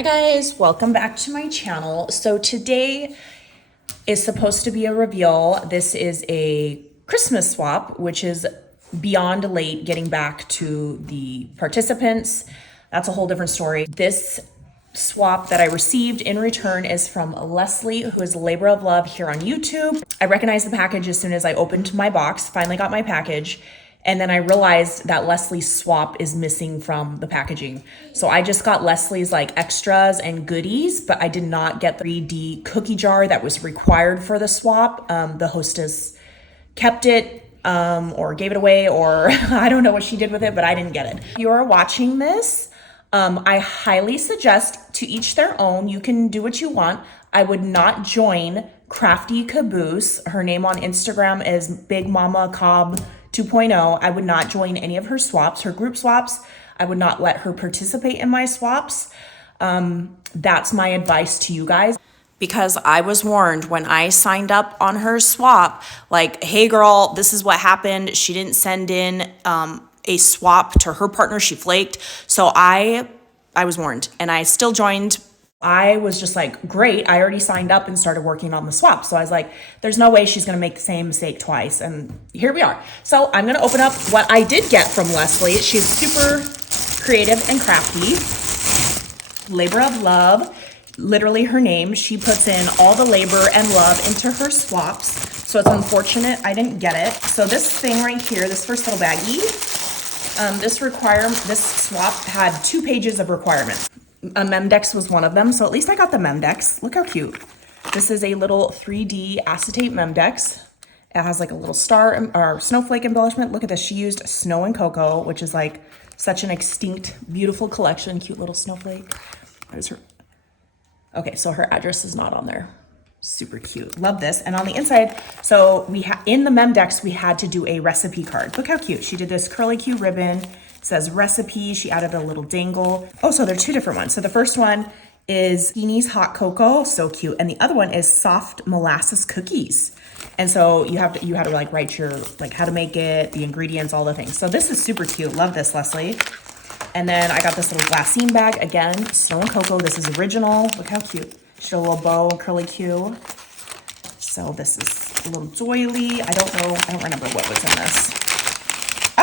Hi guys, welcome back to my channel. So today is supposed to be a reveal. This is a Christmas swap, which is beyond late getting back to the participants. That's a whole different story. This swap that I received in return is from Leaslie, who is a labor of love here on YouTube. I recognized the package as soon as I opened my box, finally got my package. And then I realized that Leaslie's swap is missing from the packaging. So I just got Leaslie's like extras and goodies, but I did not get the 3D cookie jar that was required for the swap. The hostess kept it or gave it away, or I don't know what she did with it, but I didn't get it. If you are watching this, I highly suggest, to each their own. You can do what you want. I would not join Crafty Caboose. Her name on Instagram is Bigmamakab 2.0. I would not join any of her swaps, her group swaps. I would not let her participate in my swaps. That's my advice to you guys. Because I was warned when I signed up on her swap, like, hey girl, this is what happened. She didn't send in a swap to her partner. She flaked. So I was warned and I still joined. I was just like, great, I already signed up and started working on the swap. So I was like, there's no way she's gonna make the same mistake twice. And here we are. So I'm gonna open up what I did get from Leaslie. She's super creative and crafty. Labor of love, literally her name. She puts in all the labor and love into her swaps. So it's unfortunate I didn't get it. So this thing right here, this first little baggie, this swap had 2 pages of requirements. A Memdex was one of them, so at least I got the Memdex. Look how cute. This is a little 3D acetate Memdex. It has like a little star or snowflake embellishment. Look at this. She used snow and cocoa, which is like such an extinct, beautiful collection. Cute little snowflake. There's her. Okay, so her address is not on there. Super cute. Love this. And on the inside, so in the Memdex, we had to do a recipe card. Look how cute. She did this curly Q ribbon. It says recipe. She added a little dangle. Oh, so there are 2 different ones. So the first one is Teeny's hot cocoa, so cute, and the other one is soft molasses cookies. And so you had to like write your like how to make it, the ingredients, all the things. So this is super cute. Love this, Leaslie. And then I got this little glassine bag again, snow and cocoa. This is original. Look how cute. She did a little bow, curly Q. So this is a little doily. I don't remember what was in this.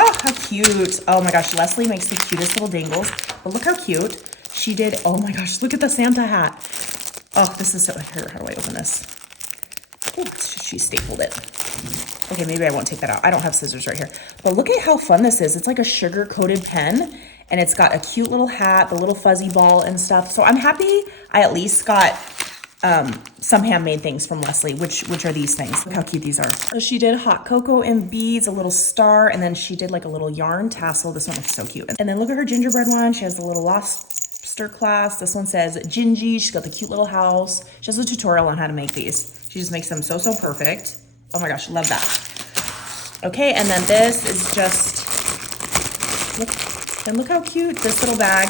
Oh, how cute. Oh my gosh, Leaslie makes the cutest little dangles. But look how cute. She did, oh my gosh, look at the Santa hat. Oh, this is so, here, how do I open this? Oh, she stapled it. Okay, maybe I won't take that out. I don't have scissors right here. But look at how fun this is. It's like a sugar-coated pen, and it's got a cute little hat, the little fuzzy ball and stuff. So I'm happy I at least got some handmade things from Leaslie, which are these things. Look how cute these are. So she did hot cocoa and beads, a little star, and then she did like a little yarn tassel. This one looks so cute. And then look at her gingerbread one. She has the little lobster class. This one says Gingy. She's got the cute little house. She has a tutorial on how to make these. She just makes them so perfect. Oh my gosh, love that. Okay, and then this is just, look how cute this little bag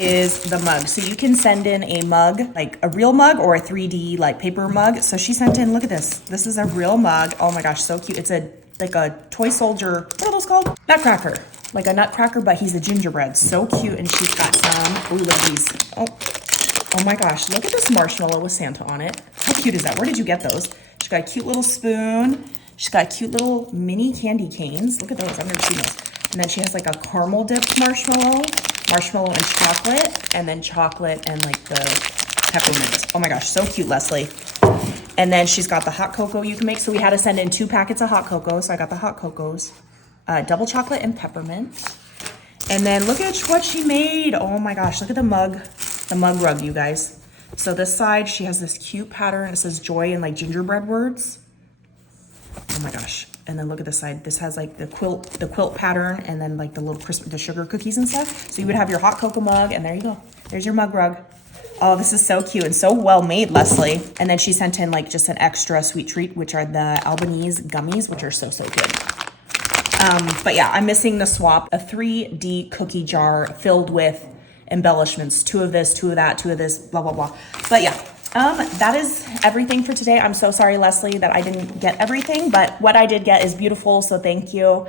is the mug. So you can send in a mug, like a real mug or a 3D like paper mug. So she sent in, look at this. This is a real mug. Oh my gosh, so cute. It's like a toy soldier, what are those called? Nutcracker. Like a nutcracker, but he's a gingerbread. So cute. And she's got some, ooh, look at these. Oh my gosh, look at this marshmallow with Santa on it. How cute is that? Where did you get those? She's got a cute little spoon. She's got cute little mini candy canes. Look at those, I've never seen those. And then she has like a caramel dipped marshmallow and chocolate, and then chocolate and like the peppermint. Oh my gosh, so cute, Leaslie. And then she's got the hot cocoa you can make. So we had to send in 2 packets of hot cocoa. So I got the hot cocos, double chocolate and peppermint. And then look at what she made. Oh my gosh, look at the mug rug, you guys. So this side, she has this cute pattern. It says joy in like gingerbread words. Oh my gosh. And then look at this side. This has like the quilt pattern, and then like the sugar cookies and stuff. So you would have your hot cocoa mug, and there you go. There's your mug rug. Oh, this is so cute and so well made, Leaslie. And then she sent in like just an extra sweet treat, which are the Albanese gummies, which are so good. But yeah, I'm missing the swap, a 3D cookie jar filled with embellishments. 2 of this, 2 of that, 2 of this, blah, blah, blah. But yeah. That is everything for today. I'm so sorry, Leaslie, that I didn't get everything, but what I did get is beautiful, so thank you.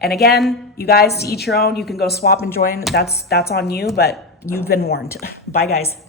And again, you guys, to each your own. You can go swap and join. That's on you, but you've been warned. Bye, guys.